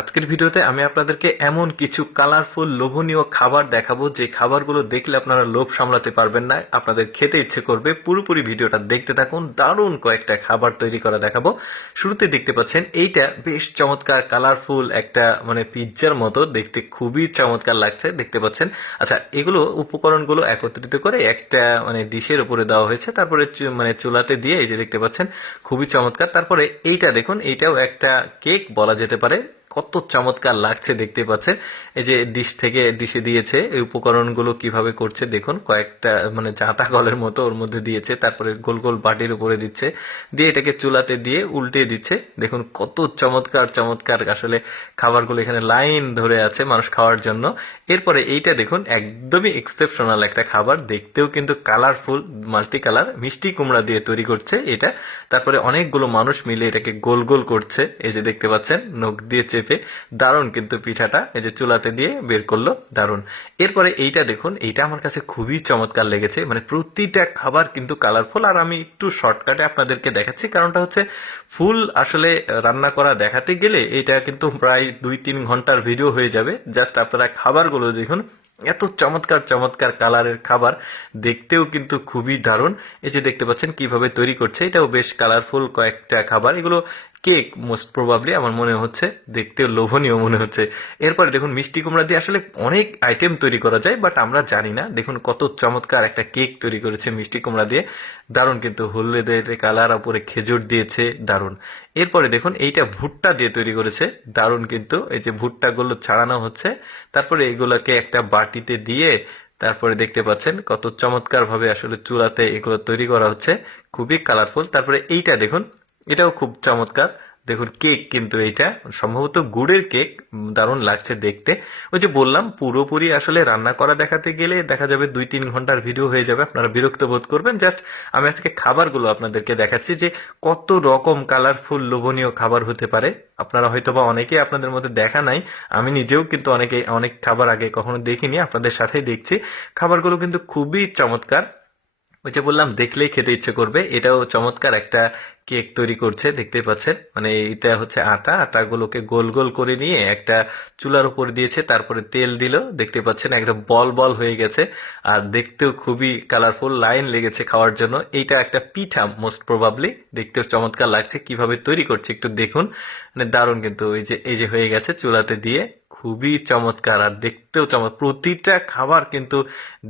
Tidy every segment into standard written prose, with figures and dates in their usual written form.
আজকের ভিডিওতে আমি আপনাদেরকে এমন কিছু কালারফুল লোভনীয় খাবার দেখাবো যে খাবারগুলো দেখলে আপনারা লোভ সামলাতে পারবেন না, আপনাদের খেতে ইচ্ছে করবে। পুরোপুরি ভিডিওটা দেখতে থাকুন, দারুণ কয়েকটা খাবার তৈরি করা দেখাবো। শুরুতে দেখতে পাচ্ছেন এইটা বেশ চমৎকার কালারফুল একটা পিৎজার মতো দেখতে, খুবই চমৎকার লাগছে দেখতে পাচ্ছেন। আচ্ছা, এগুলো উপকরণগুলো একত্রিত করে একটা ডিশের উপরে দেওয়া হয়েছে, তারপরে চুলাতে দিয়ে এই যে দেখতে পাচ্ছেন খুবই চমৎকার। তারপরে এইটা দেখুন, এইটাও একটা কেক বলা যেতে পারে, কত চমৎকার লাগছে দেখতে পাচ্ছেন। এই যে ডিশ থেকে ডিশে দিয়েছে, এই উপকরণগুলো কিভাবে করছে দেখুন, কয়েকটা জাঁতা কলের মতো ওর মধ্যে দিয়েছে, তারপরে গোল গোল বাটির উপরে দিচ্ছে, দিয়ে এটাকে চুলাতে দিয়ে উল্টে দিচ্ছে। দেখুন কত চমৎকার চমৎকার আসলে খাবারগুলো এখানে লাইন ধরে আছে মানুষ খাওয়ার জন্য। এরপরে এইটা দেখুন, একদমই এক্সেপশনাল একটা খাবার, দেখতেও কিন্তু কালারফুল, মাল্টি কালার, মিষ্টি কুমড়া দিয়ে তৈরি করছে এটা। তারপরে অনেকগুলো মানুষ মিলে এটাকে গোল গোল করছে, এই যে দেখতে পাচ্ছেন নখ দিয়ে চেপে। দারুণ কিন্তু পিঠাটা, এই যে চুলাতে দিয়ে বের করলো, দারুণ। এরপরে এইটা দেখুন, এইটা আমার কাছে খুবই চমৎকার লেগেছে, প্রতিটা খাবার কিন্তু কালারফুল। আর আমি একটু শর্টকাটে আপনাদেরকে দেখাচ্ছি, কারণটা হচ্ছে ফুল আসলে রান্না করা দেখাতে গেলে এটা কিন্তু প্রায় 2-3 ঘন্টার ভিডিও হয়ে যাবে। জাস্ট আপনারা খাবারগুলো দেখুন, এত চমৎকার চমৎকার কালারের খাবার, দেখতেও কিন্তু খুবই দারুণ। এই যে দেখতে পাচ্ছেন কিভাবে তৈরি করছে, এটাও বেশ কালারফুল কয়েকটা খাবার। এগুলো কেক মোস্ট প্রবাবলি আমার মনে হচ্ছে, দেখতেও লোভনীয় মনে হচ্ছে। এরপরে দেখুন মিষ্টি কুমড়া দিয়ে আসলে অনেক আইটেম তৈরি করা যায়, বাট আমরা জানি না। দেখুন কত চমৎকার একটা কেক তৈরি করেছে মিষ্টি কুমড়া দিয়ে, দারুণ কিন্তু, হলুদের কালার, উপরে খেজুর দিয়েছে, দারুণ। এরপরে দেখুন এইটা ভুট্টা দিয়ে তৈরি করেছে, দারুণ কিন্তু। এই যে ভুট্টাগুলো ছাড়ানো হচ্ছে, তারপরে এগুলোকে একটা বাটিতে দিয়ে তারপরে দেখতে পাচ্ছেন কত চমৎকার ভাবে আসলে চুলাতে এগুলো তৈরি করা হচ্ছে, খুবই কালারফুল। তারপরে এইটা দেখুন, এটাও খুব চমৎকার। দেখুন কেক কিন্তু এইটা সম্ভবত গুড়ের কেক, দারুণ লাগছে দেখতে। ওই যে বললাম, পুরোপুরি আসলে রান্না করা দেখাতে গেলে দেখা যাবে 2-3 ঘন্টার ভিডিও হয়ে যাবে, আপনারা বিরক্ত বোধ করবেন। জাস্ট আমি আজকে খাবারগুলো আপনাদেরকে দেখাচ্ছি যে কত রকম কালারফুল লোভনীয় খাবার হতে পারে। আপনারা হয়তোবা অনেকেই আপনাদের মধ্যে দেখা নাই, আমি নিজেও কিন্তু অনেক খাবার আগে কখনো দেখিনি, আপনাদের সাথেই দেখছি। খাবারগুলো কিন্তু খুবই চমৎকার। ওই যে বললাম, দেখলেই খেতে ইচ্ছে করবে। এটাও চমৎকার একটা কেক তৈরি করছে, দেখতে পাচ্ছেন। এটা হচ্ছে আটাগুলোকে গোল গোল করে নিয়ে একটা চুলার উপর দিয়েছে, তারপরে তেল দিল, দেখতে পাচ্ছেন একদম বল বল হয়ে গেছে। আর দেখতেও খুবই কালারফুল, লাইন লেগেছে খাওয়ার জন্য। এইটা একটা পিঠা মোস্ট প্রবাবলি, দেখতেও চমৎকার লাগছে। কিভাবে তৈরি করছে একটু দেখুন, দারুণ কিন্তু। এই যে হয়ে গেছে চুলাতে দিয়ে, খুবই চমৎকার আর দেখতেও চমৎকার। প্রতিটা খাবার কিন্তু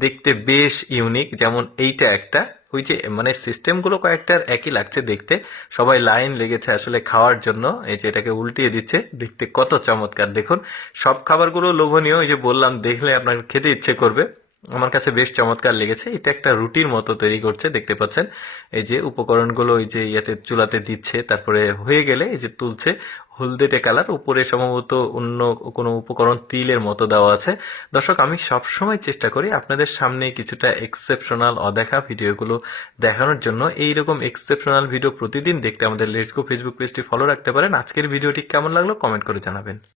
দেখতে বেশ ইউনিক। যেমন এইটা একটা, ওই যে সিস্টেমগুলো কয়েকটার একই লাগছে দেখতে, সবাই লাইন লেগেছে আসলে খাওয়ার জন্য। এই যে এটাকে উল্টিয়ে দিচ্ছে, দেখতে কত চমৎকার। দেখুন সব খাবারগুলো লোভনীয়, এই যে বললাম দেখলে আপনার খেতে ইচ্ছে করবে। আমার কাছে বেশ চমৎকার লেগেছে। এটা একটা রুটির মতো তৈরি করছে, দেখতে পাচ্ছেন। এই যে উপকরণগুলো এই যে ইয়াতে চুলাতে দিচ্ছে, তারপরে হয়ে গেলে এই যে তুলছে, হলদেটে কালার, উপরে সম্ভবত অন্য কোনো উপকরণ তিলের মতো দেওয়া আছে। দর্শক, আমি সবসময় চেষ্টা করি আপনাদের সামনে কিছুটা এক্সেপশনাল অদেখা ভিডিওগুলো দেখানোর জন্য। এইরকম এক্সেপশনাল ভিডিও প্রতিদিন দেখতে আমাদের লেটস গো ফেসবুক পেজটি ফলো রাখতে পারেন। আজকের ভিডিওটি কেমন লাগলো কমেন্ট করে জানাবেন।